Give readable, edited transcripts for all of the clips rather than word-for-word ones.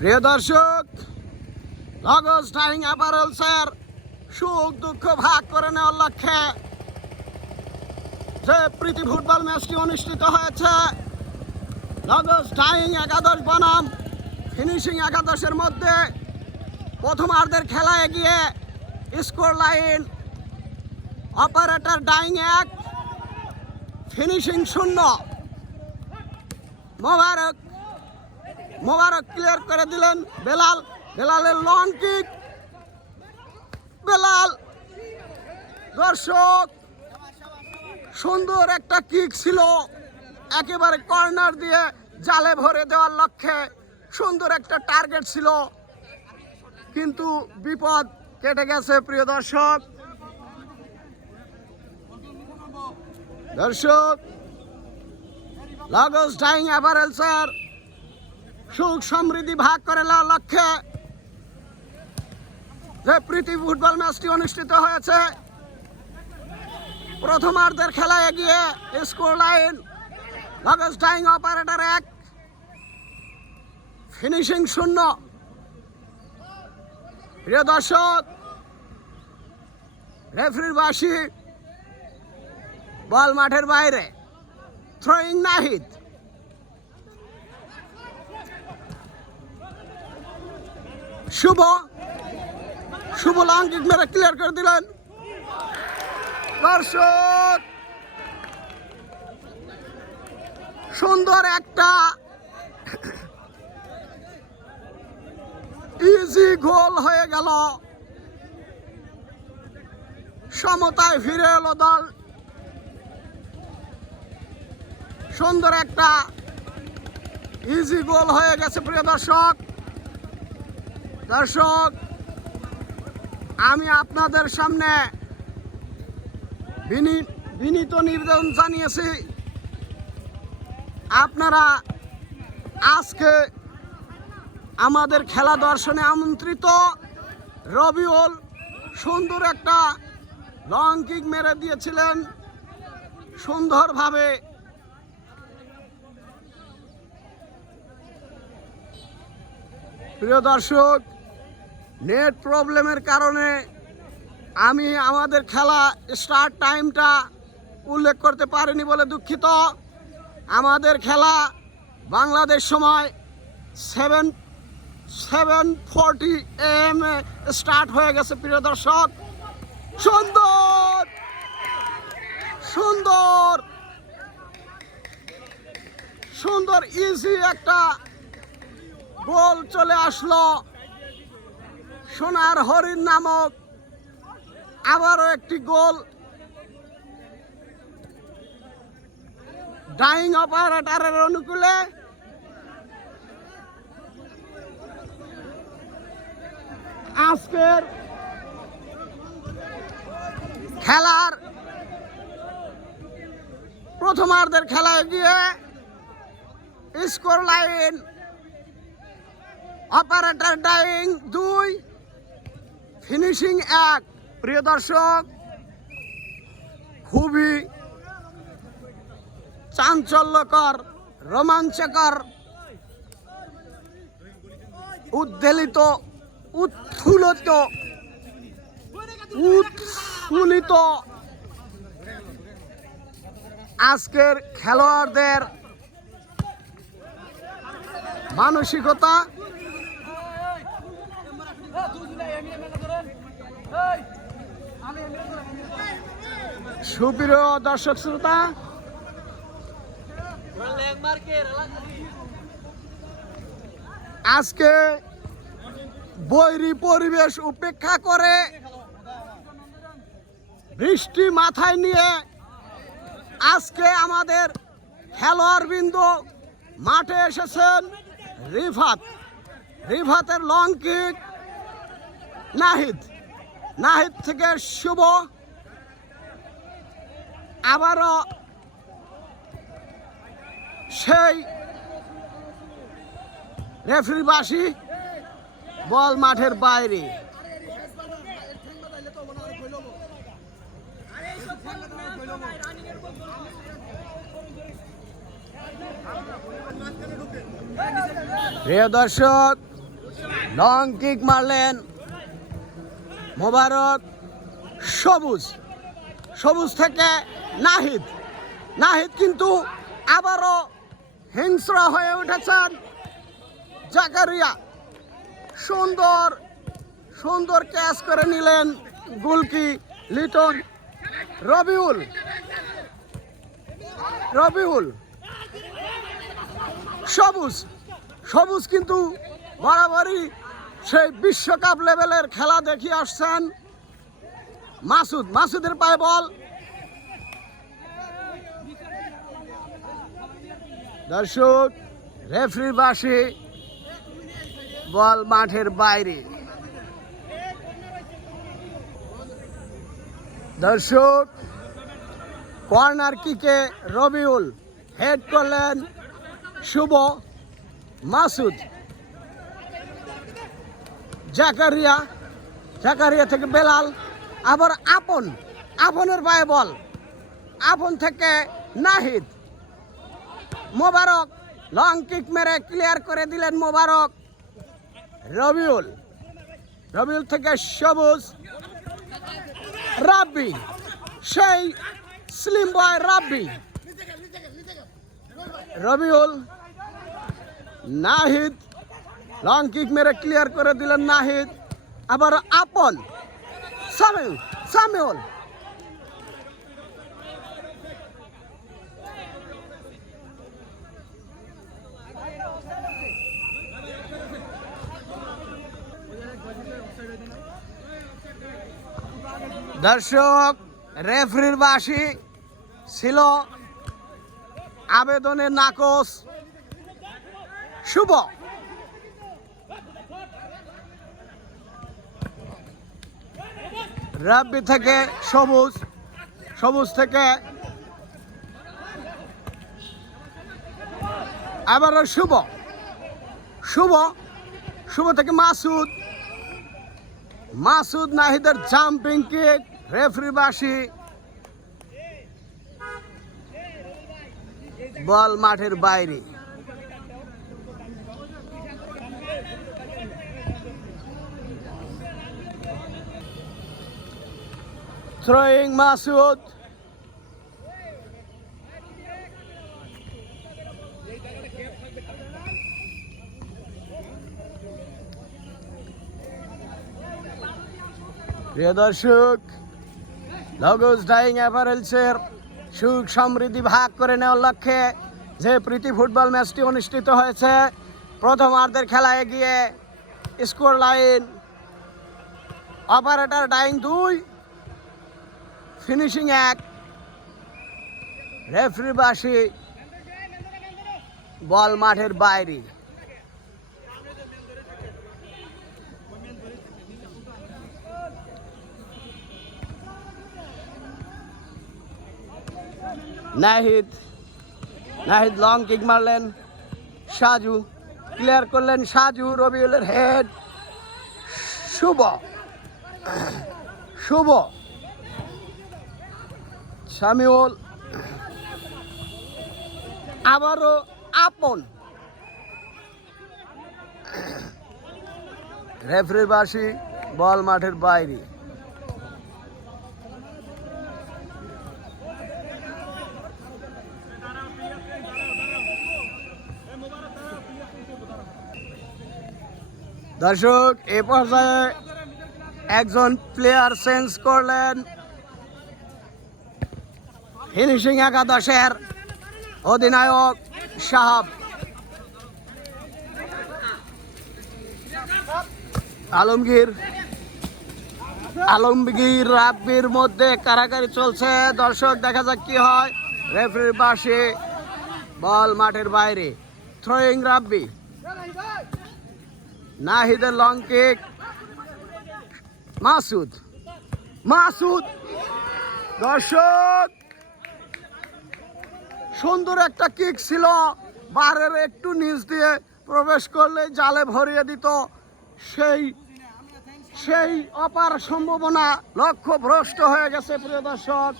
প্রিয় দর্শক, লগজ ডাইং অ্যাপারেলসের সুখ দুঃখ ভাগ করে নেওয়ার লক্ষ্যে যে প্রীতি ফুটবল ম্যাচটি অনুষ্ঠিত হয়েছে, লগজ ডাইং একাদশ বনাম ফিনিশিং একাদশের মধ্যে প্রথমার্ধের খেলা এগিয়ে স্কোর লাইন অপারেটর ডাইং 1, ফিনিশিং 0। মোবারক ক্লিয়ার করে দিলেন বেলালের লং কিক। বেলাল, দর্শক, সুন্দর একটা কিক ছিল, একেবারে কর্নার দিয়ে জালে ভরে দেওয়ার লক্ষ্যে সুন্দর একটা টার্গেট ছিল, কিন্তু বিপদ কেটে গেছে। প্রিয় দর্শক, লগজ ডাইং অ্যাপারেলসের সুখ সমৃদ্ধি ভাগ করে নেওয়ার লক্ষ্যে যে প্রীতি ফুটবল ম্যাচটি অনুষ্ঠিত হয়েছে, প্রথমার্ধের খেলা এগিয়ে স্কোর লাইন লগজ ডাইং অপারেটর 1, ফিনিশিং 0। প্রিয় দর্শক, রেফারির বাঁশি, বল মাঠের বাইরে, throw in Nahid. Shuvo long kick মেরে ক্লিয়ার করে দিলেন। দর্শক, সুন্দর একটা ইজি গোল হয়ে গেল, সমতায় ফিরে এলো দল। সুন্দর একটা ইজি গোল হয়ে গেছে। প্রিয় দর্শক, আমি আপনাদের সামনে বিনীত নিবেদন জানিয়েছি, আপনারা আজকে আমাদের খেলা দর্শনে আমন্ত্রিত। রবিউল সুন্দর একটা লং কিক মেরে দিয়েছিলেন সুন্দরভাবে। প্রিয় দর্শক, নেট প্রবলেমের কারণে আমি আমাদের খেলা স্টার্ট টাইমটা উল্লেখ করতে পারিনি বলে দুঃখিত। আমাদের খেলা বাংলাদেশ সময় 7:40 AM স্টার্ট হয়ে গেছে। প্রিয় দর্শক, সুন্দর সুন্দর সুন্দর ইজি একটা গোল চলে আসলো। সোনার হরিণ নামক আবারও একটি গোল ডাইং অপারেটরের অনুকূলে। আজকের খেলার প্রথমার্ধের খেলায় গিয়ে স্কোর লাইন অপারেটর ডাইং 2, ফিনিশিং 1। প্রিয় দর্শক, খুবই চাঞ্চল্যকর, রোমাঞ্চকর, উদ্বেলিত, উৎফুল্লিত আজকের খেলোয়াড়দের মানসিকতা। সুপ্রিয় দর্শক শ্রোতা, আজকে বৈরী পরিবেশ উপেক্ষা করে বৃষ্টি মাথায় নিয়ে আজকে আমাদের খেলোয়াড়বৃন্দ মাঠে এসেছেন। রিফাতের লং কিক, নাহিদ থেকে শুভ, আবারও সেই রেফারি বাঁশি, বল মাঠের বাইরে। প্রিয় দর্শক, লং কিক মারলেন মোবারক। সবুজ, সবুজ থেকে নাহিদ, নাহিদ কিন্তু আবারও হিংস্র হয়ে উঠেছেন। জাকারিয়া সুন্দর সুন্দর ক্যাচ করে নিলেন গোলকি লিটন। রবিউল, রবিউল সবুজ, সবুজ কিন্তু বরাবরই সেই বিশ্বকাপ লেভেলের খেলা দেখিয়ে আসছেন। মাসুদ, মাসুদের পায়ে বল। দর্শক রেফারির বাঁশি, বল মাঠের বাইরে। দর্শক কর্নার কিকে রবিউল হেড করলেন শুভ। মাসুদ, জাকারিয়া, জাকারিয়া থেকে বেলাল, আবার আপন, আপনের পায়ে বল। আপন থেকে নাহিদ। মোবারক লং কিক মেরে ক্লিয়ার করে দিলেন মোবারক। রবিউল, রবিউল থেকে সবুজ। রাব্বি, সেই স্লিম বয় রাব্বি। রবিউল, নাহিদ লং কিক মেরে ক্লিয়ার করে দিলেন নাহিদ। আবার আপন, সামিউল, সামিউল দর্শক রেফারির বাঁশি ছিল আবেদনের নাকচ। শুভ, রাব্বি থেকে সবুজ, সবুজ থেকে আবারও শুভ, শুভ, শুভ থেকে মাসুদ। মাসুদ নাহিদের জাম্পিং কিক, রেফারি বাঁশি, বল মাঠের বাইরে। থ্রোয়িং মাসুদ। প্রিয় দর্শক, লগজ ডাইং অ্যাপারেলসের সুখ সমৃদ্ধি ভাগ করে নেওয়ার লক্ষ্যে যে প্রীতি ফুটবল ম্যাচটি অনুষ্ঠিত হয়েছে, প্রথমার্ধের খেলায় গিয়ে স্কোর লাইন অপারেটর ডাইং 2, ফিনিশিং 1। রেফারি বাঁশি, বল মাঠের বাইরে। নাহিদ, নাহিদ লং কিক মারলেন। সাজু ক্লিয়ার করলেন, সাজু। রবিউলের হেড। শুভ, শুভ, সামিউল, আবারও আপন। রেফারির বাঁশি, বল মাঠের বাইরে। দর্শক এ পর্যায়ে একজন প্লেয়ার চেঞ্জ করলেন। ফিনিশিং একাদশের অধিনায়ক সাহাব। আলমগীর, আলমগীর রাব্বির মধ্যে কারাকারি চলছে। দর্শক দেখা যাক কি হয়। রেফারির বাঁশি, বল মাঠের বাইরে। থ্রোয়িং রাব্বি। নাহিদের লং কিক। মাসুদ, মাসুদ। দর্শক সুন্দর একটা কিক ছিল, বারের একটু নিচ দিয়ে প্রবেশ করলে জালে ভরিয়ে দিত। সেই সেই অপার সম্ভাবনা লক্ষ্য ভ্রষ্ট হয়ে গেছে। প্রিয় দর্শক,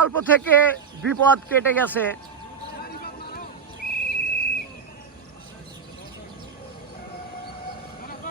অল্প থেকে বিপদ কেটে গেছে।